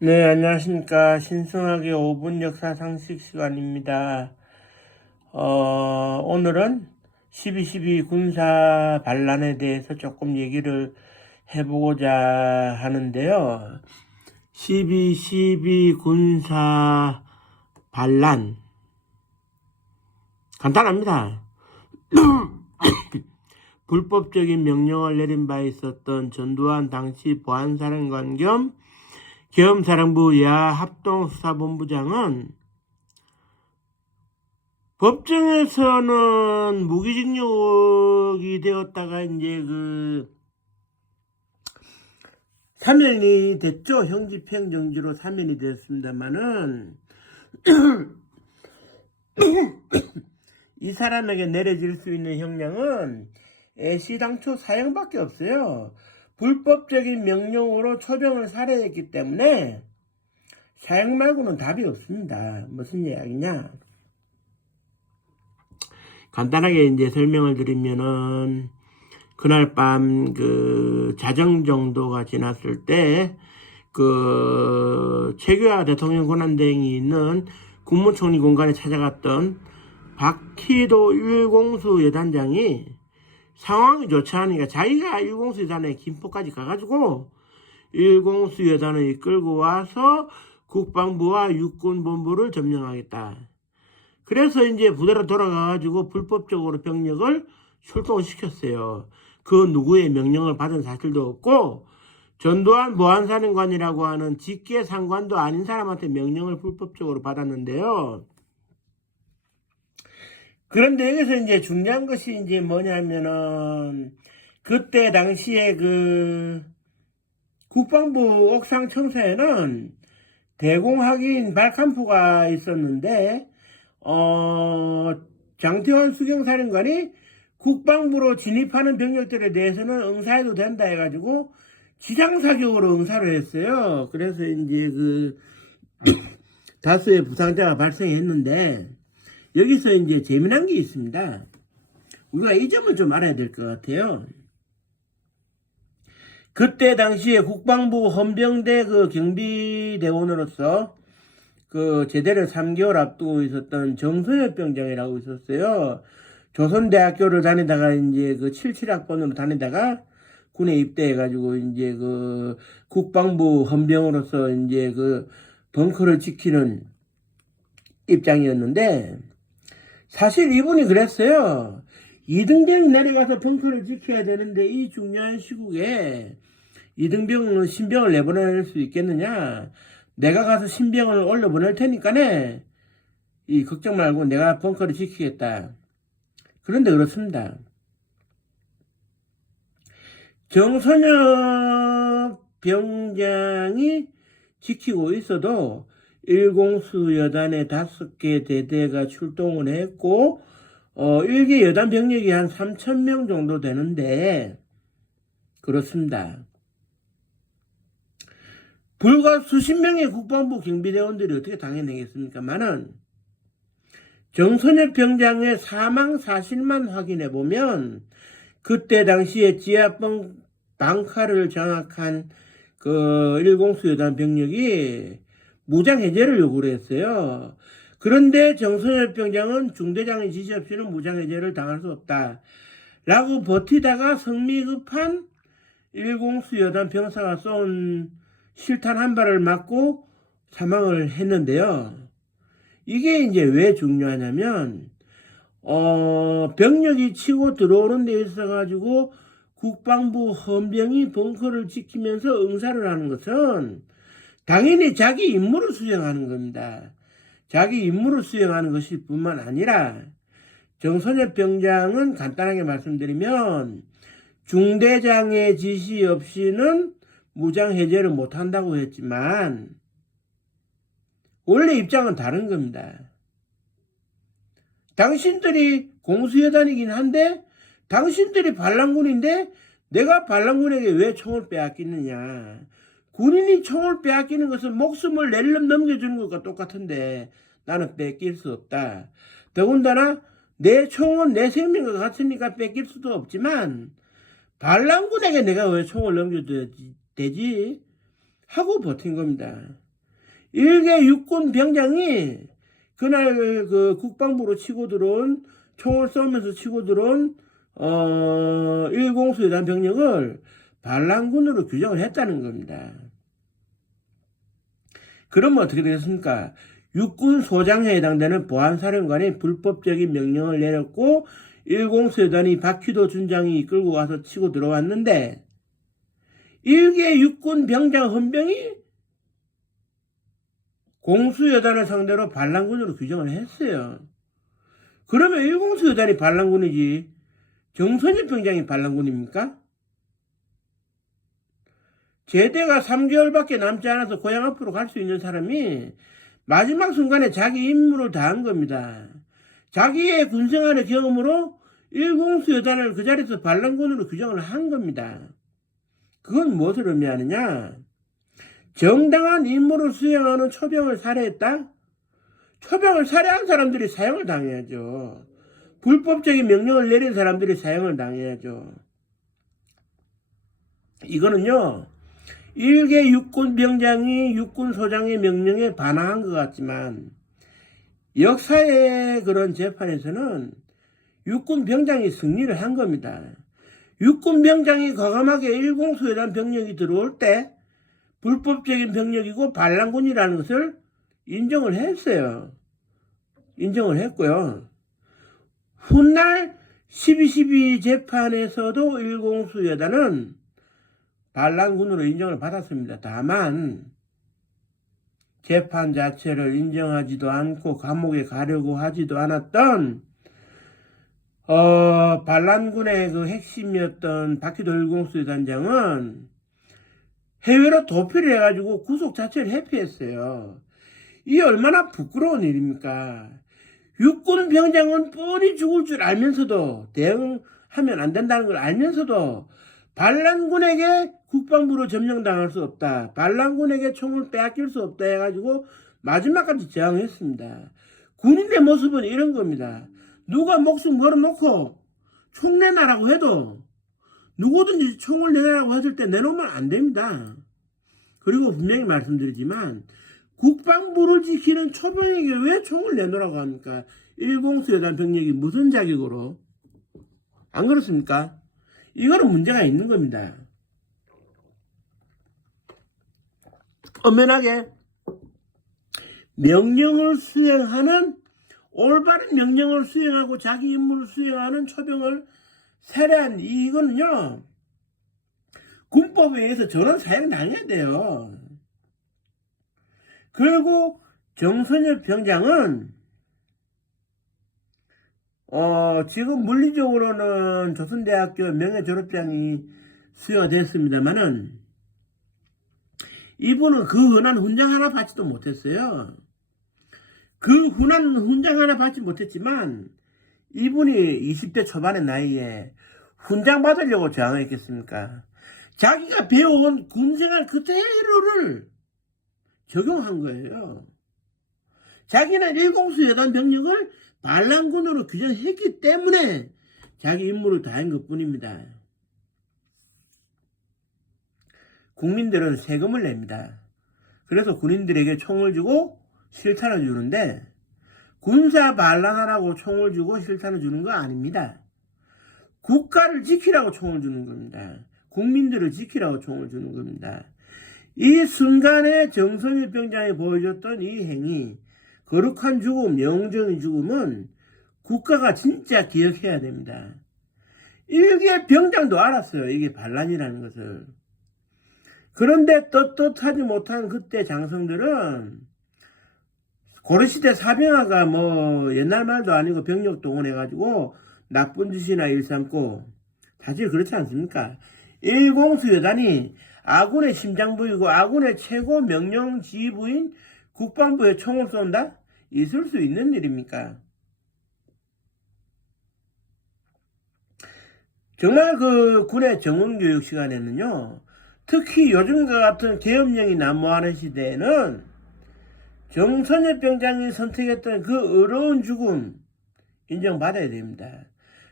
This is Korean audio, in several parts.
네, 안녕하십니까. 신성하게 5분 역사 상식 시간입니다. 오늘은 12.12 군사 반란에 대해서 조금 얘기를 해보고자 하는데요. 12.12 군사 반란. 간단합니다. 불법적인 명령을 내린 바 있었던 전두환 당시 보안사령관 겸 계엄사령부 야합동수사본부장은 법정에서는 무기징역이 되었다가 이제 3년이 됐죠. 형집행정지로 3년이 되었습니다만은 이 사람에게 내려질 수 있는 형량은 애시당초 사형밖에 없어요. 불법적인 명령으로 초병을 살해했기 때문에 사형 말고는 답이 없습니다. 무슨 이야기냐? 간단하게 이제 설명을 드리면은 그날 밤 자정 정도가 지났을 때 최규하 대통령 권한대행이 있는 국무총리 공간에 찾아갔던 박희도 일공수 여단장이 상황이 좋지 않으니까 자기가 일공수 여단에 김포까지 가가지고 일공수 여단을 이끌고 와서 국방부와 육군본부를 점령하겠다. 그래서 이제 부대로 돌아가가지고 불법적으로 병력을 출동을 시켰어요. 그 누구의 명령을 받은 사실도 없고 전두환 보안사령관이라고 하는 직계 상관도 아닌 사람한테 명령을 불법적으로 받았는데요. 그런데 여기서 이제 중요한 것이 이제 뭐냐면은 그때 당시에 국방부 옥상 청사에는 대공확인 발칸포가 있었는데 장태환 수경사령관이 국방부로 진입하는 병력들에 대해서는 응사해도 된다 해가지고 지상사격으로 응사를 했어요. 그래서 이제 다수의 부상자가 발생했는데 여기서 이제 재미난 게 있습니다. 우리가 이 점을 좀 알아야 될 것 같아요. 그때 당시에 국방부 헌병대 경비대원으로서 제대를 3개월 앞두고 있었던 정선엽 병장이라고 있었어요. 조선대학교를 다니다가 이제 77학번으로 다니다가 군에 입대해가지고 이제 국방부 헌병으로서 이제 벙커를 지키는 입장이었는데 사실 이분이 그랬어요. 이등병 내려가서 벙커를 지켜야 되는데 이 중요한 시국에 이등병은 신병을 내보낼 수 있겠느냐? 내가 가서 신병을 올려보낼 테니까네. 걱정 말고 내가 벙커를 지키겠다. 그런데 그렇습니다. 정선엽 병장이 지키고 있어도 일공수 여단의 5개 대대가 출동을 했고 1개 여단 병력이 한 3,000명 정도 되는데 그렇습니다. 불과 수십 명의 국방부 경비대원들이 어떻게 당해내겠습니까만은 정선엽 병장의 사망 사실만 확인해 보면 그때 당시에 지하봉 방카를 장악한 일공수 여단 병력이 무장 해제를 요구를 했어요. 그런데 정선엽 병장은 중대장의 지시 없이는 무장 해제를 당할 수 없다. 라고 버티다가 성미급한 일공수 여단 병사가 쏜 실탄 한 발을 맞고 사망을 했는데요. 이게 이제 왜 중요하냐면 병력이 치고 들어오는 데 있어가지고 국방부 헌병이 벙커를 지키면서 응사를 하는 것은 당연히 자기 임무를 수행하는 겁니다. 자기 임무를 수행하는 것일 뿐만 아니라 정선엽 병장은 간단하게 말씀드리면 중대장의 지시 없이는 무장 해제를 못한다고 했지만 원래 입장은 다른 겁니다. 당신들이 공수여단이긴 한데 당신들이 반란군인데 내가 반란군에게 왜 총을 빼앗기느냐. 군인이 총을 빼앗기는 것은 목숨을 낼름 넘겨주는 것과 똑같은데 나는 뺏길 수 없다. 더군다나 내 총은 내 생명과 같으니까 뺏길 수도 없지만 반란군에게 내가 왜 총을 넘겨줘야 되지? 하고 버틴 겁니다. 일개 육군 병장이 그날 그 국방부로 치고 들어온 총을 쏘면서 치고 들어온 1공수여단 병력을 반란군으로 규정을 했다는 겁니다. 그러면 어떻게 되겠습니까? 육군 소장에 해당되는 보안사령관이 불법적인 명령을 내렸고 1공수여단이 박휘도 준장이 이끌고 와서 치고 들어왔는데 일개 육군 병장 헌병이 공수여단을 상대로 반란군으로 규정을 했어요. 그러면 1공수여단이 반란군이지 정선엽 병장이 반란군입니까? 제대가 3개월밖에 남지 않아서 고향 앞으로 갈 수 있는 사람이 마지막 순간에 자기 임무를 다한 겁니다. 자기의 군생활의 경험으로 1공수여단을 그 자리에서 반란군으로 규정을 한 겁니다. 그건 무엇을 의미하느냐? 정당한 임무를 수행하는 초병을 살해했다? 초병을 살해한 사람들이 사형을 당해야죠. 불법적인 명령을 내린 사람들이 사형을 당해야죠. 이거는요, 일개 육군 병장이 육군 소장의 명령에 반항한 것 같지만 역사의 그런 재판에서는 육군 병장이 승리를 한 겁니다. 육군 병장이 과감하게 1공수여단 병력이 들어올 때 불법적인 병력이고 반란군이라는 것을 인정을 했어요. 인정을 했고요. 훗날 12.12 재판에서도 1공수여단은 반란군으로 인정을 받았습니다. 다만 재판 자체를 인정하지도 않고 감옥에 가려고 하지도 않았던 반란군의 그 핵심이었던 박휘도 1공수여단장은 해외로 도피를 해가지고 구속 자체를 회피했어요. 이게 얼마나 부끄러운 일입니까? 육군 병장은 뻔히 죽을 줄 알면서도 대응하면 안 된다는 걸 알면서도 반란군에게 국방부로 점령당할 수 없다. 반란군에게 총을 빼앗길 수 없다 해가지고 마지막까지 저항했습니다. 군인의 모습은 이런 겁니다. 누가 목숨 걸어놓고 총 내놔라고 해도 누구든지 총을 내놔라고 했을 때 내놓으면 안 됩니다. 그리고 분명히 말씀드리지만 국방부를 지키는 초병에게 왜 총을 내놓으라고 합니까? 1공수여단 병력이 무슨 자격으로? 안 그렇습니까? 이거는 문제가 있는 겁니다. 엄연하게 명령을 수행하는 올바른 명령을 수행하고 자기 임무를 수행하는 초병을 살해한 이거는요 군법에 의해서 전원 사형 당해야 돼요. 그리고 정선엽 병장은 지금 물리적으로는 조선대학교 명예졸업장이 수여가 됐습니다만은 이분은 그 흔한 훈장 하나 받지도 못했어요. 그 흔한 훈장 하나 받지 못했지만 이분이 20대 초반의 나이에 훈장 받으려고 저항했겠습니까? 자기가 배워온 군생활 그대로를 적용한 거예요. 자기는 1공수여단 병력을 반란군으로 규정했기 때문에 자기 임무를 다한 것뿐입니다. 국민들은 세금을 냅니다. 그래서 군인들에게 총을 주고 실탄을 주는데 군사 반란하라고 총을 주고 실탄을 주는 거 아닙니다. 국가를 지키라고 총을 주는 겁니다. 국민들을 지키라고 총을 주는 겁니다. 이 순간에 정선엽 병장이 보여줬던 이 행위, 거룩한 죽음, 영웅적인 죽음은 국가가 진짜 기억해야 됩니다. 일개 병장도 알았어요. 이게 반란이라는 것을. 그런데 떳떳하지 못한 그때 장성들은 고려시대 사병아가 뭐 옛날 말도 아니고 병력 동원해가지고 나쁜 짓이나 일삼고 사실 그렇지 않습니까? 1공수여단이 아군의 심장부이고 아군의 최고 명령지휘부인 국방부에 총을 쏜다? 있을 수 있는 일입니까? 정말 그 군의 정원교육 시간에는요, 특히 요즘과 같은 계엄령이 난무하는 시대에는 정선엽 병장이 선택했던 그 어려운 죽음 인정받아야 됩니다.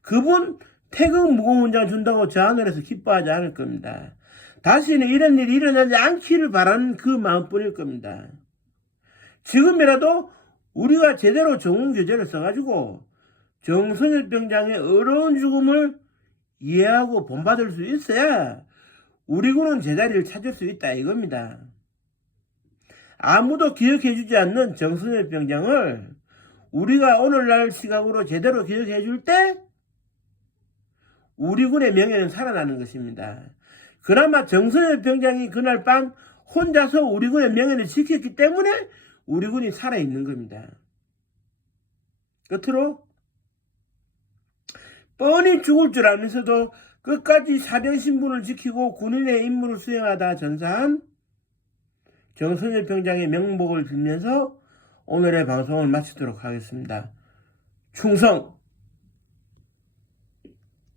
그분 태극 무공훈장 준다고 저 하늘에서 기뻐하지 않을 겁니다. 다시는 이런 일이 일어나지 않기를 바라는 그 마음뿐일 겁니다. 지금이라도 우리가 제대로 정훈교재를 써가지고 정선열 병장의 어려운 죽음을 이해하고 본받을 수 있어야 우리 군은 제자리를 찾을 수 있다 이겁니다. 아무도 기억해주지 않는 정선열 병장을 우리가 오늘날 시각으로 제대로 기억해줄 때 우리 군의 명예는 살아나는 것입니다. 그나마 정선열 병장이 그날 밤 혼자서 우리 군의 명예를 지켰기 때문에 우리 군이 살아있는 겁니다. 끝으로 뻔히 죽을 줄 알면서도 끝까지 사병 신분을 지키고 군인의 임무를 수행하다 전사한 정선열 병장의 명복을 빌면서 오늘의 방송을 마치도록 하겠습니다. 충성!